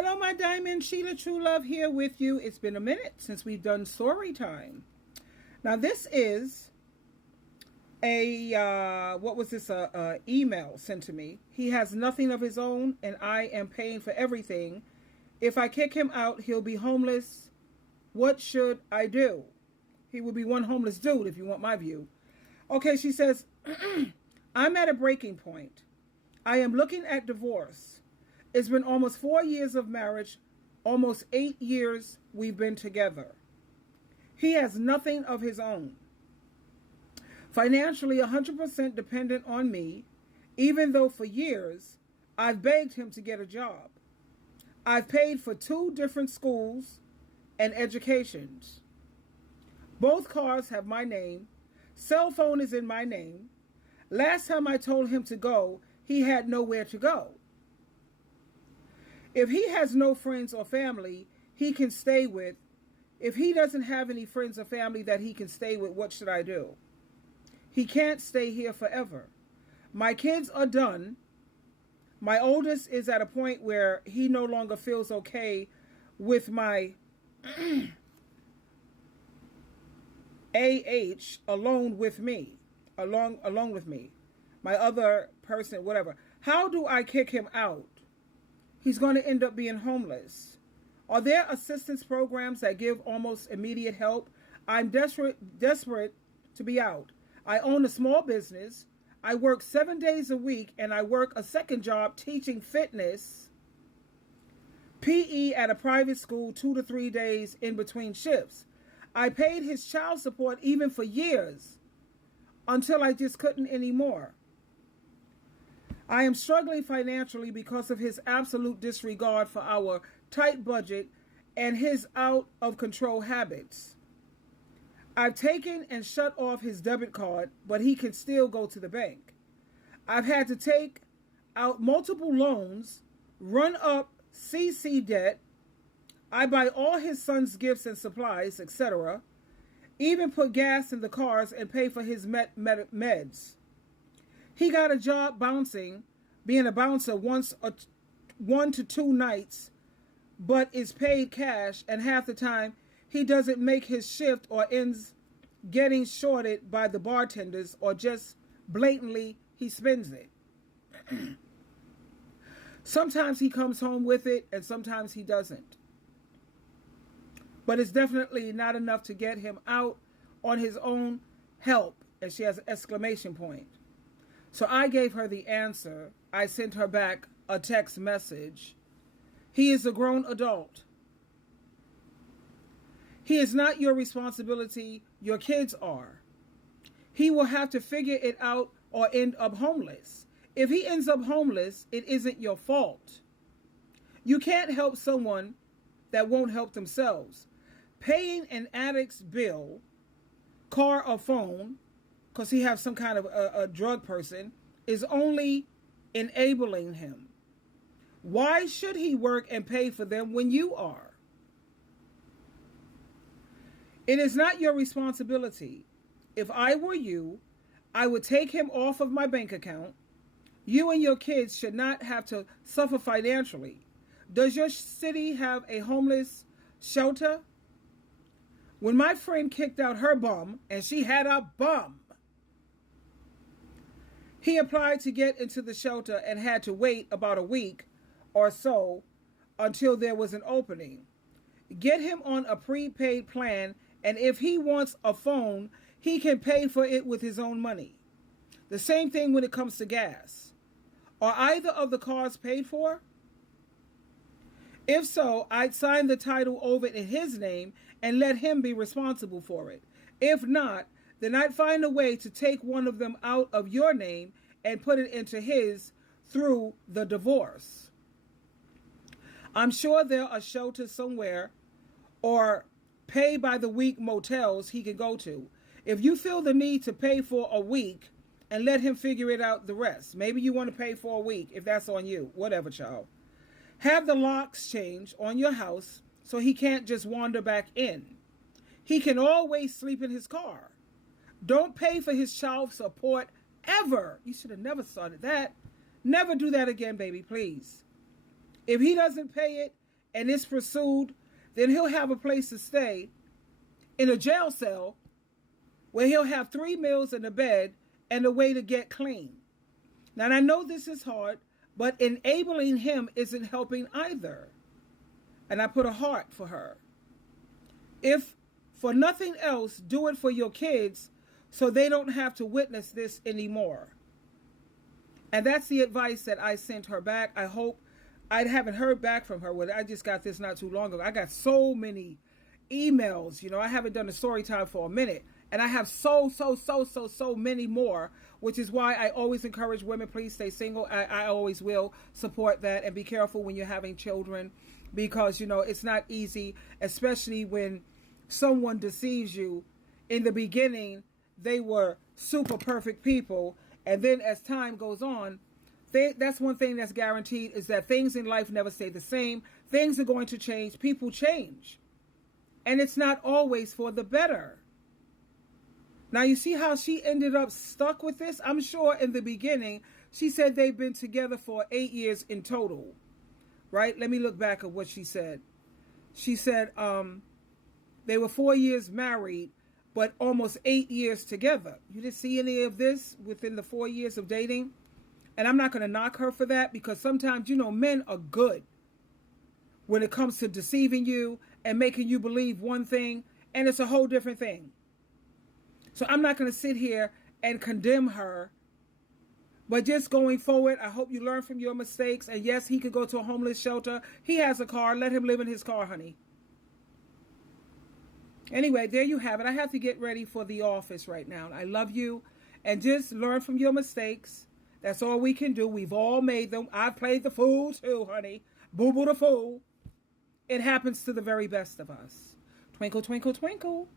Hello, my diamond. SheilaTruelove here with you. It's been a minute since we've done story time. Now, this is a email sent to me. He has nothing of his own, and I am paying for everything. If I kick him out, he'll be homeless. What should I do? He will be one homeless dude, if you want my view. Okay, she says, I'm at a breaking point. I am looking at divorce. It's been almost 4 years of marriage, almost 8 years we've been together. He has nothing of his own. Financially 100% dependent on me, even though for years I've begged him to get a job. I've paid for 2 different schools and educations. Both cars have my name. Cell phone is in my name. Last time I told him to go, he had nowhere to go. If he has no friends or family he can stay with, if he doesn't have any friends or family that he can stay with, what should I do? He can't stay here forever. My kids are done. My oldest is at a point where he no longer feels okay with my alone with me. Along with me. My other person, whatever. How do I kick him out? He's going to end up being homeless. Are there assistance programs that give almost immediate help? I'm desperate to be out. I own a small business. I work 7 days a week, and I work a second job teaching fitness, PE at a private school 2 to 3 days in between shifts. I paid his child support even for years until I just couldn't anymore. I am struggling financially because of his absolute disregard for our tight budget and his out of control habits. I've taken and shut off his debit card, but he can still go to the bank. I've had to take out multiple loans, run up CC debt. I buy all his son's gifts and supplies, etc. Even put gas in the cars and pay for his meds. He got a job being a bouncer 1 to 2 nights, but is paid cash, and half the time he doesn't make his shift or ends getting shorted by the bartenders, or just blatantly he spends it. Sometimes he comes home with it and sometimes he doesn't. But it's definitely not enough to get him out on his own help. And she has an exclamation point. So I gave her the answer. I sent her back a text message. He is a grown adult. He is not your responsibility. Your kids are. He will have to figure it out or end up homeless. If he ends up homeless, it isn't your fault. You can't help someone that won't help themselves. Paying an addict's bill, car or phone, because he has some kind of a drug person, is only enabling him. Why should he work and pay for them when you are? It is not your responsibility. If I were you, I would take him off of my bank account. You and your kids should not have to suffer financially. Does your city have a homeless shelter? When my friend kicked out her bum, and she had a bum, he applied to get into the shelter and had to wait about a week or so until there was an opening. Get him on a prepaid plan, and if he wants a phone, he can pay for it with his own money. The same thing when it comes to gas. Are either of the cars paid for? If so, I'd sign the title over in his name and let him be responsible for it. If not, then I'd find a way to take one of them out of your name and put it into his through the divorce. I'm sure there are shelters somewhere or pay by the week motels he can go to. If you feel the need to pay for a week and let him figure it out the rest. Maybe you want to pay for a week if that's on you. Whatever, child. Have the locks changed on your house so he can't just wander back in. He can always sleep in his car. Don't pay for his child support ever. You should have never started that. Never do that again, baby, please. If he doesn't pay it, and is pursued, then he'll have a place to stay in a jail cell where he'll have 3 meals and a bed and a way to get clean. Now, I know this is hard, but enabling him isn't helping either. And I put a heart for her. If for nothing else, do it for your kids so they don't have to witness this anymore. And that's the advice that I sent her back. I hope, I haven't heard back from her. Well, I just got this not too long ago. I got so many emails. You know, I haven't done a story time for a minute. And I have so many more, which is why I always encourage women, please stay single. I always will support that, and be careful when you're having children, because, you know, it's not easy, especially when someone deceives you. In the beginning, they were super perfect people, and then as time goes on, that's one thing that's guaranteed, is that things in life never stay the same. Things are going to change. People change. And it's not always for the better. Now, you see how she ended up stuck with this? I'm sure in the beginning, she said they've been together for 8 years in total. Right? Let me look back at what she said. She said they were 4 years married, but almost 8 years together. You didn't see any of this within the 4 years of dating? And I'm not going to knock her for that, because sometimes, you know, men are good when it comes to deceiving you and making you believe one thing, and it's a whole different thing. So I'm not going to sit here and condemn her. But just going forward, I hope you learn from your mistakes. And yes, he could go to a homeless shelter. He has a car. Let him live in his car, honey. Anyway, there you have it. I have to get ready for the office right now. I love you. And just learn from your mistakes. That's all we can do. We've all made them. I've played the fool too, honey. Boo-boo the fool. It happens to the very best of us. Twinkle, twinkle, twinkle.